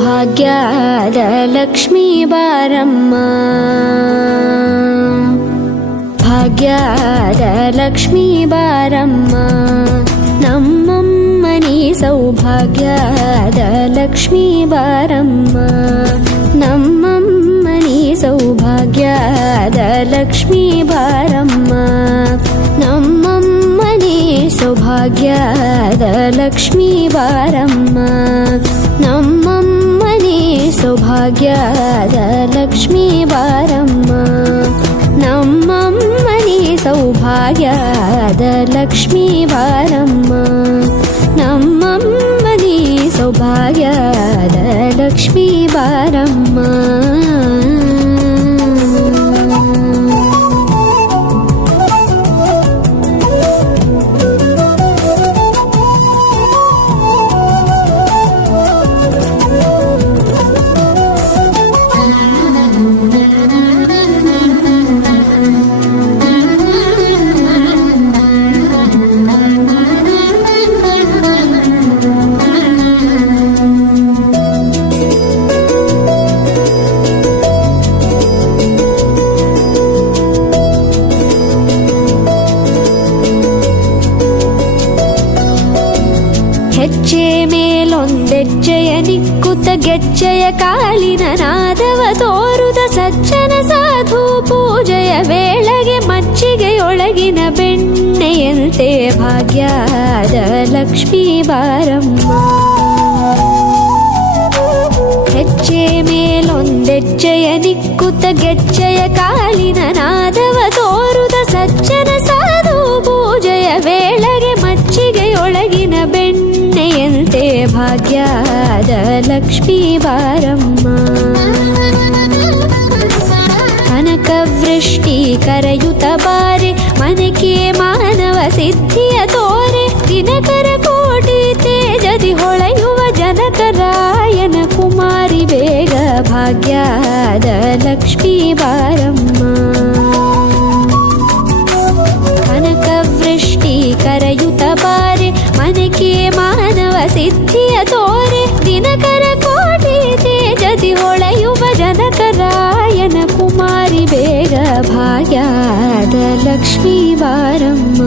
ಭಾಗ್ಯದ ಲಕ್ಷ್ಮೀ ಬಾರಮ್ಮ, ಭಾಗ್ಯದ ಲಕ್ಷ್ಮೀ ಬಾರಮ್ಮ, ನಮ್ಮಮ್ಮನಿ ಸೌಭಾಗ್ಯದ ಲಕ್ಷ್ಮೀ ಬಾರಮ್ಮ, ನಮ್ಮಮ್ಮನಿ ಸೌಭಾಗ್ಯದ ಲಕ್ಷ್ಮೀ ಬಾರಮ್ಮ, ನಮ್ಮಮ್ಮನಿ ಸೌಭಾಗ್ಯದ ಲಕ್ಷ್ಮೀ ಬಾರಮ್ಮ, ನಮ್ಮಮ್ಮನಿ ಸೌಭಾಗ್ಯದ ಲಕ್ಷ್ಮೀ ಬಾರಮ್ಮ, ನಮ್ಮಮ್ಮನಿ ಸೌಭಾಗ್ಯದ ಲಕ್ಷ್ಮೀ ಬಾರಮ್ಮ, ನಮ್ಮಮ್ಮನಿ ಸೌಭಾಗ್ಯದ ಲಕ್ಷ್ಮೀ ಬಾರಮ್ಮ. ಹೆಜ್ಜೆ ಮೇಲೊಂದೆಜ್ಜೆಯ ನಿಕ್ಕುತ್ತ ಗೆಜ್ಜೆಯ ಕಾಲಿನ ನಾದವ ತೋರುದ ಸಜ್ಜನ ಸಾಧು ಪೂಜೆಯ ವೇಳೆಗೆ ಮಜ್ಜಿಗೆಯೊಳಗಿನ ಬೆಣ್ಣೆಯಂತೆ ಭಾಗ್ಯದ ಲಕ್ಷ್ಮೀ ಬಾರಮ್ಮ, ಹೆಜ್ಜೆ ಮೇಲೊಂದೆಜ್ಜೆಯ ನಿಕ್ಕುತ್ತ ಗೆಜ್ಜೆಯ ಕಾಲಿನ ನಾದವ ತೋರುದ ಸಜ್ಜನ ಸಾಧು ಪೂಜೆಯ ವೇಳೆಗೆ ಮಜ್ಜಿಗೆಯೊಳಗಿನ ಬೆಣ್ಣೆಯಂತೆ ಭಾಗ್ಯದ ಲಕ್ಷ್ಮೀ ಬಾರಮ್ಮ, ಕನಕವೃಷ್ಟಿ ಕರೆಯುತ ಬಾರೆ ಮನಕೆ ಮಾನವ ಸಿದ್ಧಿಯ ತೋರೆ, ದಿನಕರ ಕೋಟಿ ತೇಜದಿ ಹೊಳೆಯುವ ಜನಕರಾಯನ ಕುಮಾರಿ ಬೇಗ ಭಾಗ್ಯದ ಲಕ್ಷ್ಮೀ ಬಾರಮ್ಮ, ಕನಕವೃಷ್ಟಿ ಕರೆಯುತ ಬಾರೆ ಮನಕೆ ಮಾನವ ಸಿದ್ಧಿಯ ತೋರೆ, ದಿನಕರ ಕೋಟಿ ತೇಜದಿ ಹೊಳೆಯುವ ಜನಕರಾಯನ ಕುಮಾರಿ ಬೇಗ ಭಾಗ್ಯದ ಲಕ್ಷ್ಮೀ ಬಾರಮ್ಮ.